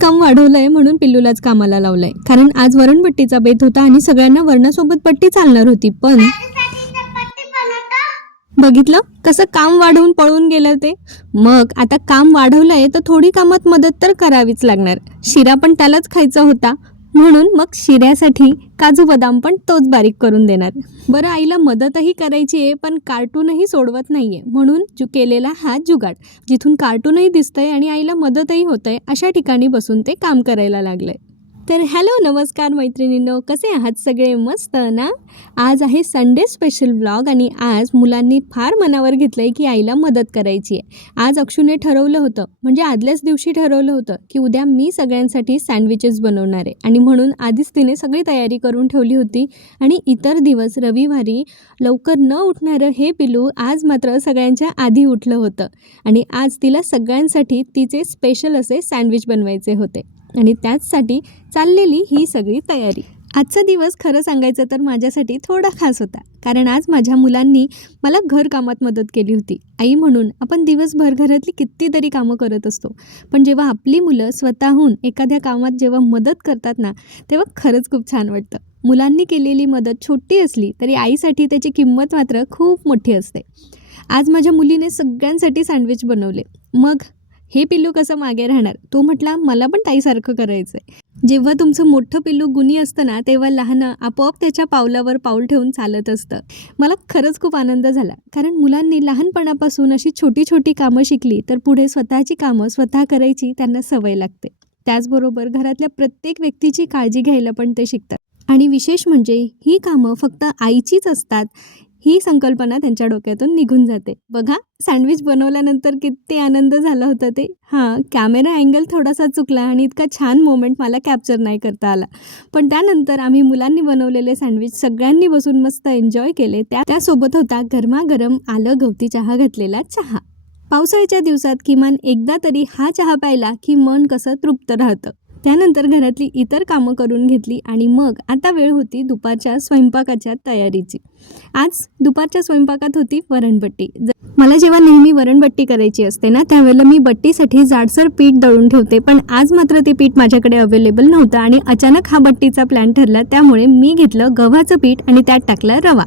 काम वाढवलंय म्हणून पिल्लूलाच कामाला लावलंय, कारण आज वरणबट्टीचा बेत होता आणि सगळ्यांना वरणासोबत बट्टी चालणार होती. पण बघितलं कसं काम वाढवून पळून गेलं ते. मग आता काम वाढवलंय तर थोडी कामात मदत तर करावीच लागणार. शिरा पण त्यालाच खायचा होता, म्हणून मग शिऱ्यासाठी काजू बदाम पण तोच बारीक करून देणार. बरं, आईला मदतही करायची आहे पण कार्टूनही सोडवत नाहीये, म्हणून केलेला हा जुगाड. जिथून कार्टूनही दिसतंय आणि आईला मदतही होतंय अशा ठिकाणी बसून ते काम करायला लागलंय. तर हॅलो, नमस्कार मैत्रिणींनो, कसे आहात सगळे? मस्त ना? आज आहे संडे स्पेशल व्लॉग आणि आज मुलांनी फार मनावर घेतलं आहे की आईला मदत करायची आहे. आज अक्षूने ठरवलं होतं, म्हणजे आदल्याच दिवशी ठरवलं होतं की उद्या मी सगळ्यांसाठी सँडविचेस बनवणार आहे आणि म्हणून आधीच तिने सगळी तयारी करून ठेवली होती. आणि इतर दिवस रविवारी लवकर न उठणारं हे पिलू आज मात्र सगळ्यांच्या आधी उठलं होतं आणि आज तिला सगळ्यांसाठी तिचे स्पेशल असे सँडविच बनवायचे होते आणि त्याचसाठी चाललेली ही सगळी तयारी. आजचा दिवस खरं सांगायचं तर माझ्यासाठी थोडा खास होता, कारण आज माझ्या मुलांनी मला घरकामात मदत केली होती. आई म्हणून आपण दिवसभर घरातली कितीतरी कामं करत असतो, पण जेव्हा आपली मुलं स्वतःहून एखाद्या कामात जेव्हा मदत करतात ना, तेव्हा खरंच खूप छान वाटतं. मुलांनी केलेली मदत छोटी असली तरी आईसाठी त्याची किंमत मात्र खूप मोठी असते. आज माझ्या मुलीने सगळ्यांसाठी सँडविच बनवले. मग हे पिल्लू कसं मागे राहणार? तो म्हटला मला पण ताईसारखं करायचं आहे. जेव्हा तुमचं मोठं पिल्लू गुणी असतं ना, तेव्हा लहान आपोआप त्याच्या पावलावर पाऊल ठेवून चालत असतं. मला खरंच खूप आनंद झाला, कारण मुलांनी लहानपणापासून अशी छोटी छोटी कामं शिकली तर पुढे स्वतःची कामं स्वतः करायची त्यांना सवय लागते. त्याचबरोबर घरातल्या प्रत्येक व्यक्तीची काळजी घ्यायला पण ते शिकतात. आणि विशेष म्हणजे ही कामं फक्त आईचीच असतात ही संकल्पना त्यांच्या डोक्यातून निघून जाते. बघा, सँडविच बनवल्यानंतर किती आनंद झाला होता ते. कॅमेरा अँगल थोडासा चुकला आणि इतका छान मोमेंट मला कॅप्चर नाही करता आला, पण त्यानंतर आम्ही मुलांनी बनवलेले सँडविच सगळ्यांनी बसून मस्त एन्जॉय केले. त्यासोबत होता गरमागरम आलं गवती चहा घातलेला चहा. पावसाळ्याच्या दिवसात किमान एकदा तरी हा चहा प्यायला की मन कसं तृप्त राहतं. त्यानंतर घरातली इतर कामं करून घेतली आणि मग आता वेळ होती दुपारच्या स्वयंपाकाच्या तयारीची. आज दुपारच्या स्वयंपाकात होती वरणबट्टी. मला जेव्हा नेहमी वरणबट्टी करायची असते ना, त्यावेळेला मी बट्टीसाठी जाडसर पीठ दळून ठेवते, पण आज मात्र ते पीठ माझ्याकडे अवेलेबल नव्हतं आणि अचानक हा बट्टीचा प्लॅन ठरला. त्यामुळे मी घेतलं गव्हाचं पीठ आणि त्यात टाकला रवा,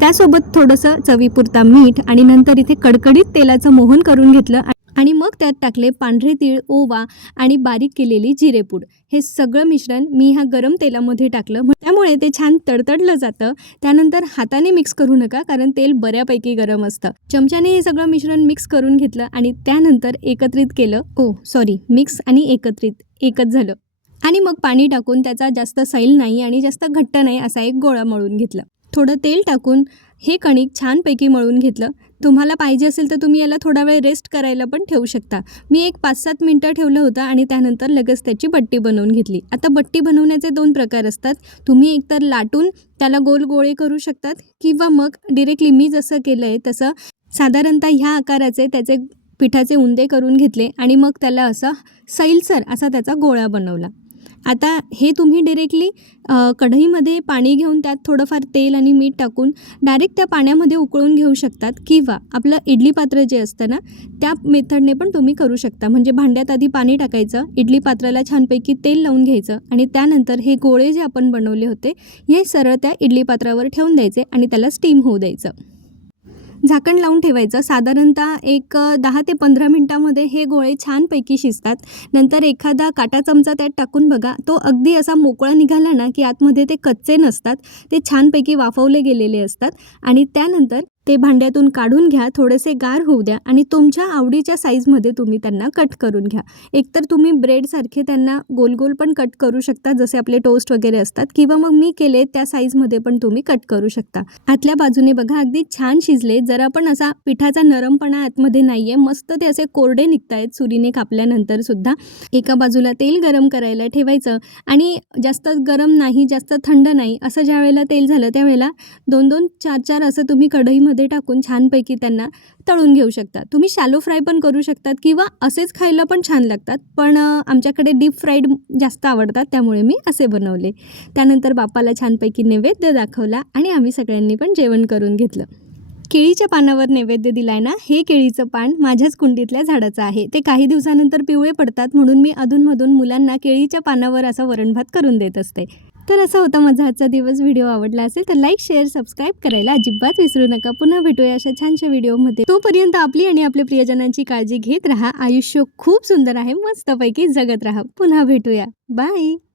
त्यासोबत थोडंसं चवीपुरता मीठ आणि नंतर इथे कडकडीत तेलाचं मोहन करून घेतलं आणि मग त्यात टाकले पांढरे तीळ, ओवा आणि बारीक केलेली जिरेपूड. हे सगळं मिश्रण मी ह्या गरम तेलामध्ये टाकलं, त्यामुळे ते छान तडतडलं जातं. त्यानंतर हाताने मिक्स करू नका, कारण तेल बऱ्यापैकी गरम असतं. चमच्याने हे सगळं मिश्रण मिक्स करून घेतलं आणि त्यानंतर एकत्रित केलं. मिक्स आणि एकत्रित एकच झालं. आणि मग पाणी टाकून त्याचा जास्त सैल नाही आणि जास्त घट्ट नाही असा एक गोळा मळून घेतला. थोडं तेल टाकून हे कणिक छानपैकी मळून घेतलं. तुम्हाला पाहिजे असेल तर तुम्ही याला थोडा वेळ रेस्ट करायला पण ठेवू शकता. मी एक 5-7 मिनटं ठेवलं होतं आणि त्यानंतर लगेच त्याची बट्टी बनवून घेतली. आता बट्टी बनवण्याचे 2 प्रकार असतात. तुम्ही एकतर लाटून त्याला गोल गोळे करू शकतात किंवा मग डिरेक्टली मी जसं केलं आहे तसं साधारणतः ह्या आकाराचे त्याचे पिठाचे उंदे करून घेतले आणि मग त्याला असा सैलसर असा त्याचा गोळा बनवला. आता हे तुम्ही डिरेक्टली कढईमध्ये पाणी घेऊन त्यात थोडंफार तेल आणि मीठ टाकून डायरेक्ट त्या पाण्यामध्ये उकळून घेऊ शकतात किंवा आपलं इडली पात्र जे असतं ना, त्या मेथडने पण तुम्ही करू शकता. म्हणजे भांड्यात आधी पाणी टाकायचं, इडली पात्राला छानपैकी तेल लावून घ्यायचं आणि त्यानंतर हे गोळे जे आपण बनवले होते हे सरळ त्या इडली पात्रावर ठेवून द्यायचे आणि त्याला स्टीम होऊ द्यायचं. झाकण लावून ठेवायचं. साधारणतः एक 10 ते 15 मिनटामध्ये हे गोळे छानपैकी शिजतात. नंतर एखादा काटा चमचा त्यात टाकून बघा, तो अगदी असा मोकळा निघाला ना की आतमध्ये ते कच्चे नसतात, ते छानपैकी वाफवले गेलेले असतात. आणि त्यानंतर ते भांड्यातून काढून घ्या, थोडेसे गार होऊ द्या आणि तुमच्या आवडीच्या साईजमध्ये तुम्ही त्यांना कट करून घ्या. एकतर तुम्ही ब्रेडसारखे त्यांना गोल गोल पण कट करू शकता, जसे आपले टोस्ट वगैरे असतात, किंवा मग मी केले त्या साईजमध्ये पण तुम्ही कट करू शकता. आतल्या बाजूने बघा अगदी छान शिजले, जरा पण असा पिठाचा नरमपणा आतमध्ये नाही आहे, मस्त ते असे कोरडे निघत आहेत सुरीने कापल्यानंतर सुद्धा. एका बाजूला तेल गरम करायला ठेवायचं आणि जास्त गरम नाही जास्त थंड नाही असं ज्या वेळेला तेल झालं त्यावेळेला 2-2, 4-4 असं तुम्ही कढईमध्ये टाकून छानपैकी त्यांना तळून घेऊ शकता. तुम्ही शॅलो फ्राय पण करू शकतात किंवा असेच खायला पण छान लागतात, पण आमच्याकडे डीप फ्राईड जास्त आवडतात त्यामुळे मी असे बनवले. त्यानंतर बाप्पाला छानपैकी नैवेद्य दाखवला आणि आम्ही सगळ्यांनी पण जेवण करून घेतलं. केळीच्या पानावर नैवेद्य दिलाय ना, हे केळीचं पान माझ्याच कुंडीतल्या झाडाचं आहे. ते काही दिवसानंतर पिवळे पडतात म्हणून मी अधूनमधून मुलांना केळीच्या पानावर असं वरण-भात करून देत असते. तर असा होता माझा आजचा दिवस. व्हिडिओ आवडला असेल तर लाईक, शेअर, सबस्क्राईब करायला अजिबात विसरू नका. पुन्हा भेटूया अशा छानशा व्हिडिओमध्ये. तोपर्यंत आपली आणि आपल्या प्रियजनांची काळजी घेत राहा. आयुष्य खूप सुंदर आहे. मस्तपैकी जगत राहा. पुन्हा भेटूया. बाय.